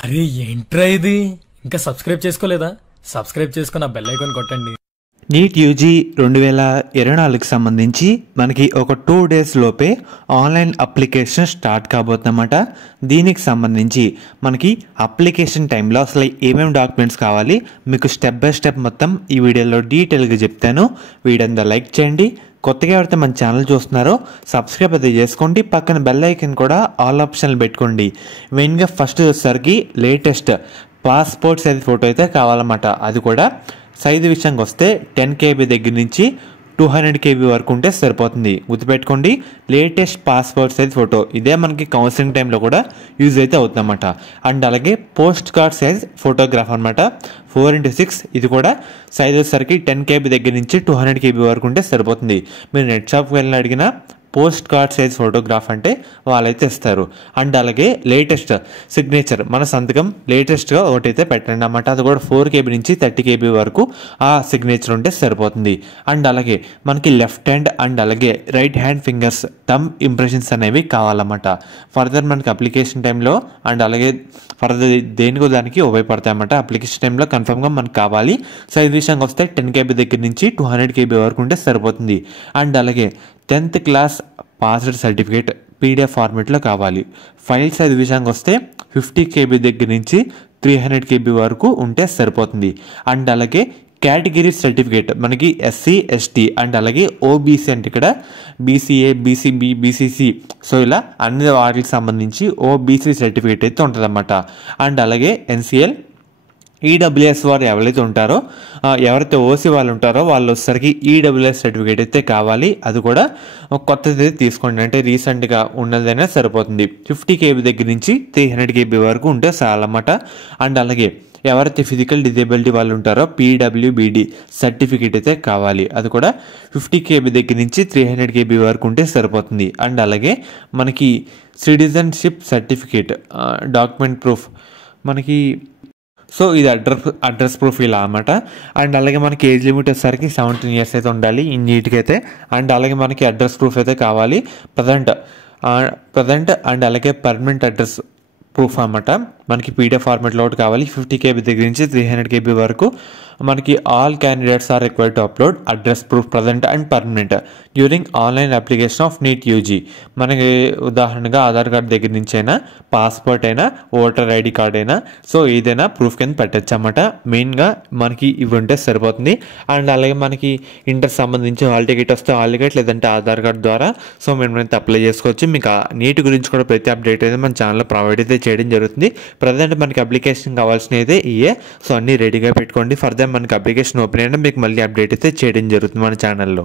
అరే ఏంట్రా ఇది? ఇంకా సబ్స్క్రైబ్ చేసుకోలేదా? సబ్స్క్రైబ్ చేసుకుని ఆ బెల్ ఐకాన్ కొట్టండి. నీట్ యూజీ 2024కి సంబంధించి మనకి ఒక 2 days లోపే ఆన్లైన్ అప్లికేషన్ స్టార్ట్ కాబోతుందన్నమాట. దీనికి సంబంధించి మనకి అప్లికేషన్ టైంలో అసలు ఏమేమి డాక్యుమెంట్స్ కావాలి మీకు స్టెప్ బై స్టెప్ మొత్తం ఈ వీడియోలో డీటెయిల్గా చెప్తాను. వీడియోని లైక్ చేయండి. కొత్తగా ఎవరైతే మన ఛానల్ చూస్తున్నారో సబ్స్క్రైబ్ అయితే చేసుకోండి. పక్కన బెల్ ఐకాన్ కూడా ఆల్ ఆప్షన్లు పెట్టుకోండి. మెయిన్గా ఫస్ట్ వచ్చేసరికి లేటెస్ట్ పాస్పోర్ట్ సైజ్ ఫోటో అయితే కావాలన్నమాట. అది కూడా సైజు విషయానికి వస్తే 10 KB దగ్గర నుంచి 200 KB వరకు ఉంటే సరిపోతుంది. గుర్తుపెట్టుకోండి, లేటెస్ట్ పాస్పోర్ట్ సైజ్ ఫోటో. ఇదే మనకి కౌన్సిలింగ్ టైంలో కూడా యూజ్ అయితే అవుతుందన్నమాట. అండ్ అలాగే పోస్ట్ కార్డ్ సైజ్ ఫోటోగ్రాఫ్ అనమాట, 4x6. ఇది కూడా సైజ్ వచ్చేసరికి 10 KB దగ్గర నుంచి 200 KB వరకు ఉంటే సరిపోతుంది. మీరు నెట్ షాప్కి వెళ్ళి అడిగినా పోస్ట్ కార్డ్ సైజ్ ఫోటోగ్రాఫ్ అంటే వాళ్ళైతే ఇస్తారు. అండ్ అలాగే లేటెస్ట్ సిగ్నేచర్, మన సంతకం లేటెస్ట్గా ఒకటైతే పెట్టండి అన్నమాట. అది కూడా 4 KB నుంచి 30 KB వరకు ఆ సిగ్నేచర్ ఉంటే సరిపోతుంది. అండ్ అలాగే మనకి లెఫ్ట్ హ్యాండ్ అండ్ అలాగే right hand fingers thumb impressions అనేవి కావాలన్నమాట. ఫర్దర్ మనకి అప్లికేషన్ టైంలో అండ్ అలాగే ఫర్దర్ దేనికో దానికి ఉపయోగపడతాయి అన్నమాట. అప్లికేషన్ టైంలో కన్ఫర్మ్గా మనకు కావాలి. సైజ్ విషయానికి వస్తే 10 KB దగ్గర నుంచి 200 KB వరకు ఉంటే సరిపోతుంది. అండ్ అలాగే 10th class passed certificate PDF ఫార్మేట్లో కావాలి. ఫైల్ సైజ్ విషయానికి వస్తే 50 KB దగ్గర నుంచి 300 KB వరకు ఉంటే సరిపోతుంది. అండ్ అలాగే కేటగిరీ సర్టిఫికేట్ మనకి SC ST అండ్ అలాగే OBC అంటే ఇక్కడ BCA BCB BCC, సో ఇలా అన్ని వాటికి సంబంధించి OBC సర్టిఫికేట్ అయితే ఉంటుందన్నమాట. అండ్ అలాగే NCL EWS వారు ఎవరైతే ఉంటారో, ఎవరైతే OC వాళ్ళు ఉంటారో వాళ్ళు వచ్చేసరికి EWS సర్టిఫికేట్ అయితే కావాలి. అది కూడా కొత్తది తీసుకోండి, అంటే రీసెంట్గా ఉన్నదైనా సరిపోతుంది. 50 KB దగ్గర నుంచి 300 KB వరకు ఉంటే చాలన్నమాట. అండ్ అలాగే ఎవరైతే ఫిజికల్ డిజేబిలిటీ వాళ్ళు ఉంటారో PWBD సర్టిఫికేట్ అయితే కావాలి. అది కూడా 50 KB దగ్గర నుంచి 300 KB వరకు ఉంటే సరిపోతుంది. అండ్ అలాగే మనకి సిటిజన్షిప్ సర్టిఫికేట్ డాక్యుమెంట్ ప్రూఫ్ మనకి, సో ఇది అడ్రస్ ప్రూఫ్ ఇలా అన్నమాట. అండ్ అలాగే మనకి ఏజ్ లిమిట్ వచ్చేసరికి 17 years అయితే ఉండాలి ఈ నీట్కి అయితే. అండ్ అలాగే మనకి అడ్రస్ ప్రూఫ్ అయితే కావాలి, ప్రజెంట్ అండ్ అలాగే పర్మనెంట్ అడ్రస్ ప్రూఫ్ అన్నమాట. మనకి PDF ఫార్మేట్లో ఒకటి కావాలి. 50 KB దగ్గర నుంచి 300 KB వరకు మనకి all candidates are required to upload address proof present and permanent during online application of NEET UG. మనకి ఉదాహరణగా ఆధార్ కార్డ్ దగ్గర నుంచి అయినా, పాస్పోర్ట్ అయినా, ఓటర్ ID కార్డ్ అయినా, సో ఏదైనా ప్రూఫ్ కింద పెట్టచ్చు అన్నమాట. మెయిన్గా మనకి ఇవి ఉంటే సరిపోతుంది. అండ్ అలాగే మనకి ఇంటర్ సంబంధించి హాల్ టికెట్ వస్తే హాల్ టికెట్, లేదంటే ఆధార్ కార్డ్ ద్వారా సో మేము అప్లై చేసుకోవచ్చు. మీకు నీట్ గురించి కూడా ప్రతి అప్డేట్ అయితే మన ఛానల్లో ప్రొవైడ్ అయితే చేయడం జరుగుతుంది. ప్రజెంట్ మనకి అప్లికేషన్ కావాల్సినవి అయితే ఇయే, సో అన్నీ రెడీగా పెట్టుకోండి. ఫర్దర్ మనకి అప్లికేషన్ ఓపెన్ అయినా మీకు మళ్ళీ అప్డేట్ అయితే చేయడం జరుగుతుంది మన ఛానల్లో.